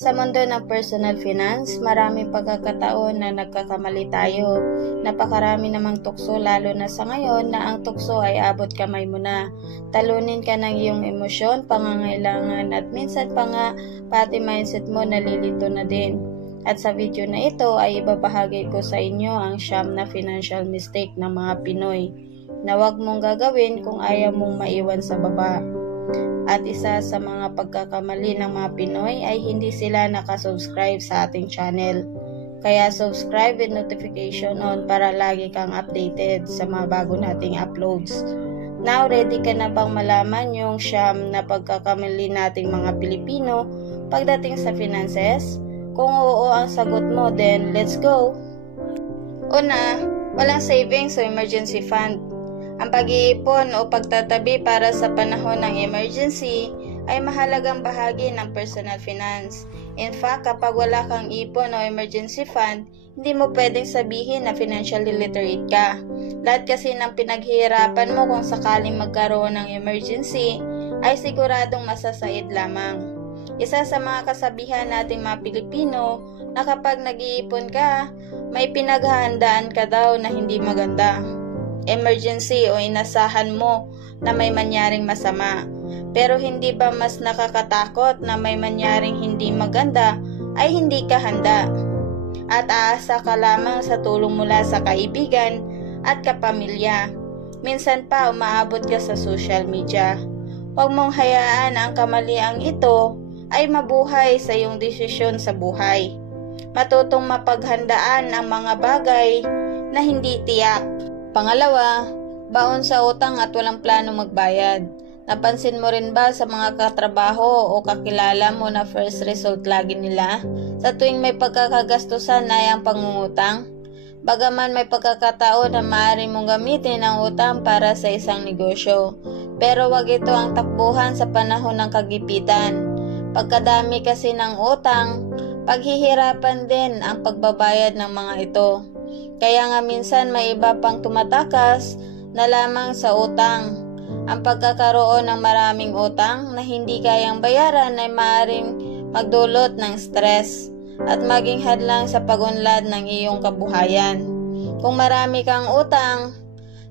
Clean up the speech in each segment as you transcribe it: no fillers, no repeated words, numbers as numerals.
Sa mundo ng personal finance, maraming pagkakataon na nagkakamali tayo. Napakarami namang tukso lalo na sa ngayon na ang tukso ay abot kamay mo na. Talunin ka ng iyong emosyon, pangangailangan at minsan pa nga pati mindset mo nalilito na din. At sa video na ito ay ibabahagi ko sa inyo ang 9 na financial mistake ng mga Pinoy na huwag mong gagawin kung ayaw mong maiwan sa baba. At isa sa mga pagkakamali ng mga Pinoy ay hindi sila nakasubscribe sa ating channel. Kaya subscribe with notification on para lagi kang updated sa mga bago nating uploads. Now, ready ka na bang malaman yung 9 na pagkakamali nating mga Pilipino pagdating sa finances? Kung oo ang sagot mo, then let's go! Una, walang savings o emergency fund. Ang pag-iipon o pagtatabi para sa panahon ng emergency ay mahalagang bahagi ng personal finance. In fact, kapag wala kang ipon o emergency fund, hindi mo pwedeng sabihin na financially literate ka. Lahat kasi ng pinaghihirapan mo kung sakaling magkaroon ng emergency ay siguradong masasaid lamang. Isa sa mga kasabihan nating mga Pilipino na kapag nag-iipon ka, may pinaghahandaan ka daw na hindi maganda. Emergency o inasahan mo na may mangyaring masama. Pero hindi ba mas nakakatakot na may mangyaring hindi maganda ay hindi ka handa at aasa ka lamang sa tulong mula sa kaibigan at kapamilya. Minsan pa umaabot ka sa social media. Huwag mong hayaan ang kamaliang ito ay mabuhay sa iyong desisyon sa buhay. Matutong mapaghandaan ang mga bagay na hindi tiyak. Pangalawa, baon sa utang at walang plano magbayad. Napansin mo rin ba sa mga katrabaho o kakilala mo na first result lagi nila? Sa tuwing may pagkakagastusan ay ang pangungutang? Bagaman may pagkakataon na maaari mong gamitin ang utang para sa isang negosyo. Pero wag ito ang takbuhan sa panahon ng kagipitan. Pagkadami kasi ng utang, paghihirapan din ang pagbabayad ng mga ito. Kaya nga minsan may iba pang tumatakas na lamang sa utang. Ang pagkakaroon ng maraming utang na hindi kayang bayaran ay maaaring magdulot ng stress at maging hadlang sa pag-unlad ng iyong kabuhayan. Kung marami kang utang,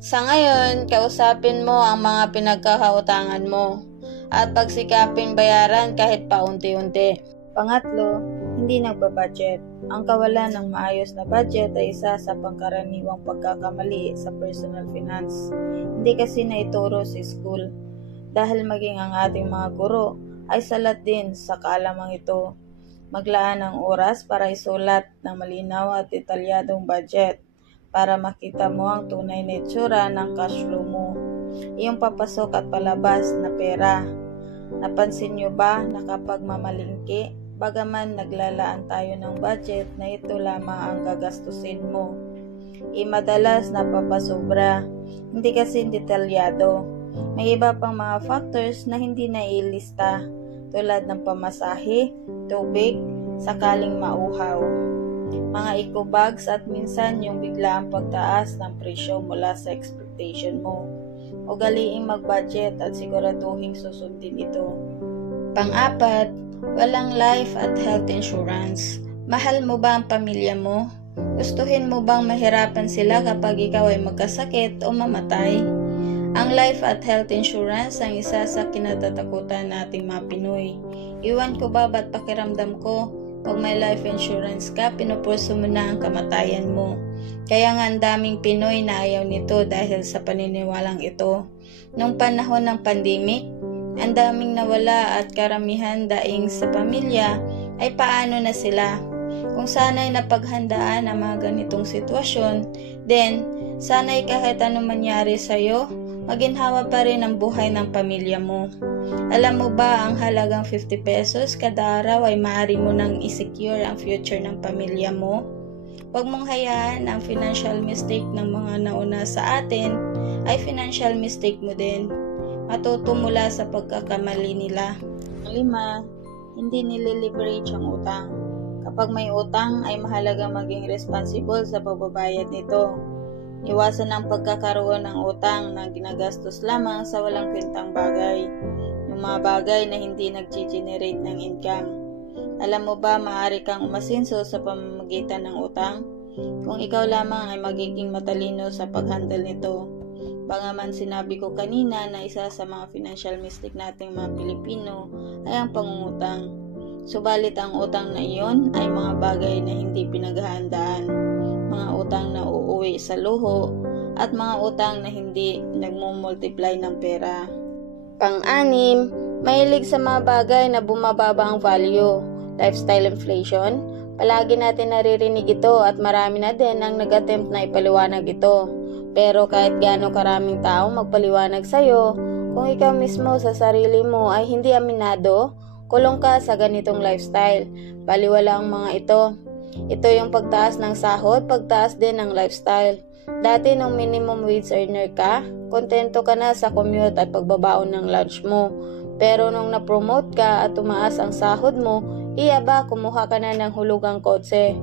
sa ngayon kausapin mo ang mga pinagkakautangan mo at pagsikaping bayaran kahit paunti-unti. Pangatlo, hindi nagbabudget. Ang kawalan ng maayos na budget ay isa sa pangkaraniwang pagkakamali sa personal finance. Hindi kasi naituro sa school dahil maging ang ating mga guro ay salat din sa kaalamang ito. Maglaan ng oras para isulat ng malinaw at detalyadong budget para makita mo ang tunay na itsura ng cash flow mo, iyong papasok at palabas na pera. Napansin nyo ba na kapag mamalingki, bagaman naglalaan tayo ng budget na ito lamang ang gagastusin mo, madalas napapasobra, hindi kasi detalyado. May iba pang mga factors na hindi nailista tulad ng pamasahe, tubig, sakaling mauhaw, mga eco bags at minsan yung biglaang pagtaas ng presyo mula sa expectation mo. Ugaliing mag-budget at siguraduhin susundin ito. Pang-apat, walang life at health insurance. Mahal mo ba ang pamilya mo? Gustuhin mo bang mahirapan sila kapag ikaw ay magkasakit o mamatay? Ang life at health insurance ang isa sa kinatatakutan nating mga Pinoy. Iwan ko ba ba't pakiramdam ko, pag may life insurance ka, pinupurso mo na ang kamatayan mo. Kaya nga ang daming Pinoy na ayaw nito dahil sa paniniwalang ito. Nung panahon ng pandemic, ang daming nawala at karamihan daing sa pamilya ay paano na sila. Kung sana'y napaghandaan ang mga ganitong sitwasyon, then sana'y kahit anong mangyari sa'yo, maginhawa pa rin ang buhay ng pamilya mo. Alam mo ba ang halagang 50 pesos kada araw ay maaari mo nang i-secure ang future ng pamilya mo? Huwag mong hayaan ang financial mistake ng mga nauna sa atin ay financial mistake mo din. Matuto mula sa pagkakamali nila. 5. Hindi nililiberate ang utang. Kapag may utang ay mahalaga maging responsible sa pagbabayad nito. Iwasan ang pagkakaroon ng utang na ginagastos lamang sa walang kwentang bagay. Yung mga bagay na hindi nag-generate ng income. Alam mo ba, maaari kang umasenso sa pamamagitan ng utang? Kung ikaw lamang ay magiging matalino sa pag-handle nito. Bagaman sinabi ko kanina na isa sa mga financial mistake nating mga Pilipino ay ang pangungutang. Subalit ang utang na iyon ay mga bagay na hindi pinaghahandaan, mga utang na uuwi sa luho, at mga utang na hindi nagmumultiply ng pera. Pang-anim, mahilig sa mga bagay na bumababa ang value. Lifestyle inflation, palagi natin naririnig ito at marami na din ang nag-attempt na ipaliwanag ito. Pero kahit gaano karaming tao magpaliwanag sa'yo, kung ikaw mismo sa sarili mo ay hindi aminado, kulong ka sa ganitong lifestyle. Baliwala ang mga ito. Ito yung pagtaas ng sahod, pagtaas din ng lifestyle. Dati nung minimum wage earner ka, kontento ka na sa commute at pagbabaon ng lunch mo. Pero nung na-promote ka at tumaas ang sahod mo, iyaba, kumuha ka na ng hulugang kotse.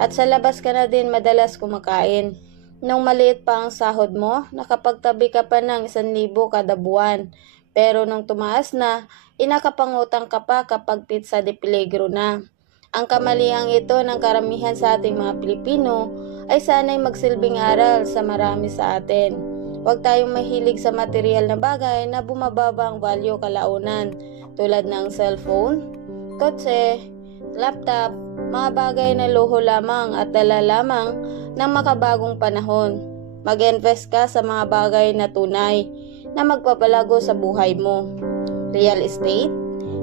At sa labas ka na din madalas kumakain. Nung maliit pa ang sahod mo, nakapagtabi ka pa ng 1,000 kada buwan. Pero nung tumaas na, inakapangutang ka pa kapag pizza de peligro na. Ang kamaliang ito ng karamihan sa ating mga Pilipino ay sana'y magsilbing aral sa marami sa atin. Huwag tayong mahilig sa material na bagay na bumababa ang value kalaunan, tulad ng cellphone, kotse, laptop, mga bagay na luho lamang at dala lamang ng makabagong panahon. Mag-invest ka sa mga bagay na tunay na magpapalago sa buhay mo. Real estate,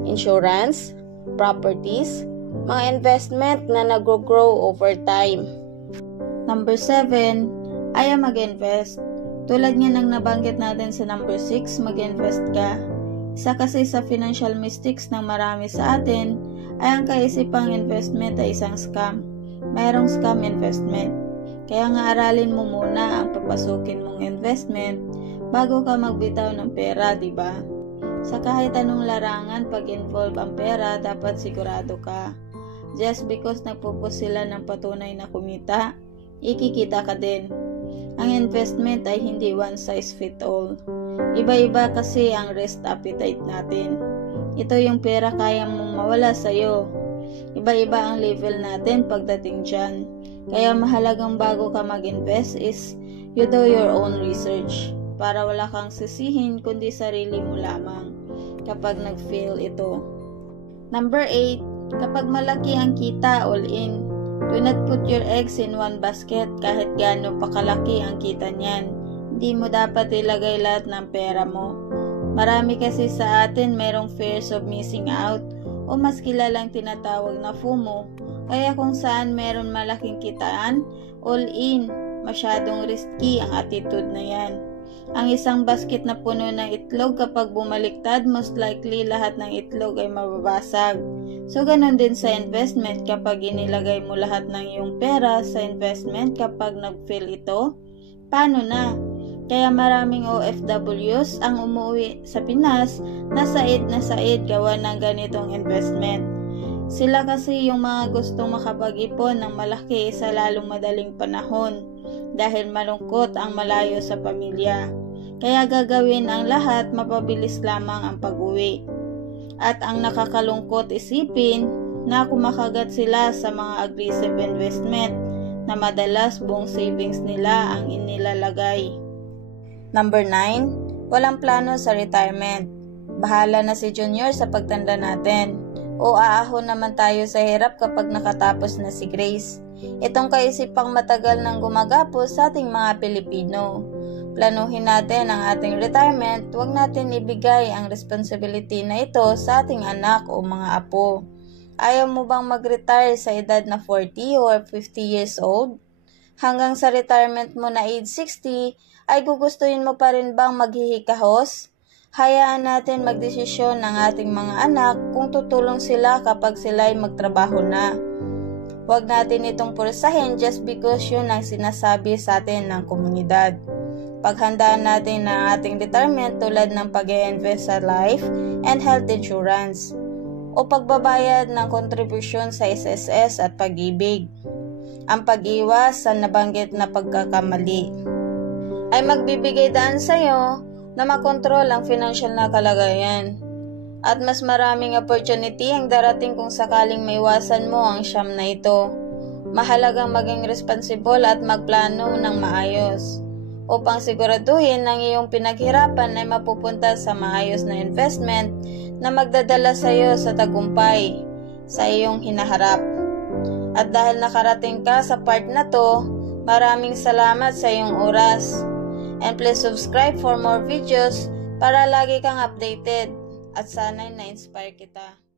insurance, properties, mga investment na nag-grow over time. Number 7, ayaw mag-invest. Tulad nga ng nabanggit natin sa number 6, mag-invest ka. Isa kasi sa financial mistakes ng marami sa atin ay ang kaisipang investment ay isang scam. Mayroong scam investment. Kaya nga aralin mo muna ang papasukin mong investment bago ka magbitaw ng pera, di ba? Sa kahit anong larangan, pag-involve ang pera, dapat sigurado ka. Just because nagpupus sila ng patunay na kumita, ikikita ka din. Ang investment ay hindi one size fit all. Iba-iba kasi ang risk appetite natin. Ito yung pera kaya mong mawala sa'yo. Iba-iba ang level natin pagdating dyan. Kaya mahalagang bago ka mag-invest is you do your own research para wala kang sisihin kundi sarili mo lamang kapag nag-fail ito. Number 8, kapag malaki ang kita, all in. Do not put your eggs in one basket kahit gaano pa kalaki ang kita niyan. Hindi mo dapat ilagay lahat ng pera mo. Marami kasi sa atin merong fears of missing out o mas kilalang tinatawag na FOMO. Kaya kung saan meron malaking kitaan, all in. Masyadong risky ang attitude na yan. Ang isang basket na puno ng itlog kapag bumaliktad, most likely lahat ng itlog ay mababasag. So, ganun din sa investment kapag inilagay mo lahat ng iyong pera sa investment kapag nag-fail ito, paano na? Kaya maraming OFWs ang umuwi sa Pinas na said gawa ng ganitong investment. Sila kasi yung mga gustong makapag-ipon ng malaki sa lalong madaling panahon dahil malungkot ang malayo sa pamilya. Kaya gagawin ang lahat, mapabilis lamang ang pag-uwi. At ang nakakalungkot isipin na kumakagat sila sa mga aggressive investment na madalas buong savings nila ang inilalagay. Number 9, walang plano sa retirement. Bahala na si Junior sa pagtanda natin. O aahon naman tayo sa hirap kapag nakatapos na si Grace. Itong kaisipang matagal nang gumagapos sa ating mga Pilipino. Planuhin natin ang ating retirement, huwag natin ibigay ang responsibility na ito sa ating anak o mga apo. Ayaw mo bang mag-retire sa edad na 40 or 50 years old? Hanggang sa retirement mo na age 60, ay gugustuhin mo pa rin bang maghihikahos? Hayaan natin magdesisyon ng ating mga anak kung tutulong sila kapag sila ay magtrabaho na. Huwag natin itong pursahin just because yun ang sinasabi sa atin ng komunidad. Paghandaan natin ang ating retirement tulad ng pag-i-invest sa life and health insurance o pagbabayad ng kontribusyon sa SSS at pag-ibig. Ang pag-iwas sa nabanggit na pagkakamali ay magbibigay daan sa iyo na makontrol ang financial na kalagayan. At mas maraming opportunity ang darating kung sakaling maiwasan mo ang siyam na ito. Mahalagang maging responsible at magplano ng maayos upang siguraduhin ang iyong pinaghirapan ay mapupunta sa maayos na investment na magdadala sa iyo sa tagumpay sa iyong hinaharap. At dahil nakarating ka sa part na to, maraming salamat sa iyong oras. And please subscribe for more videos para lagi kang updated at sana'y na-inspire kita.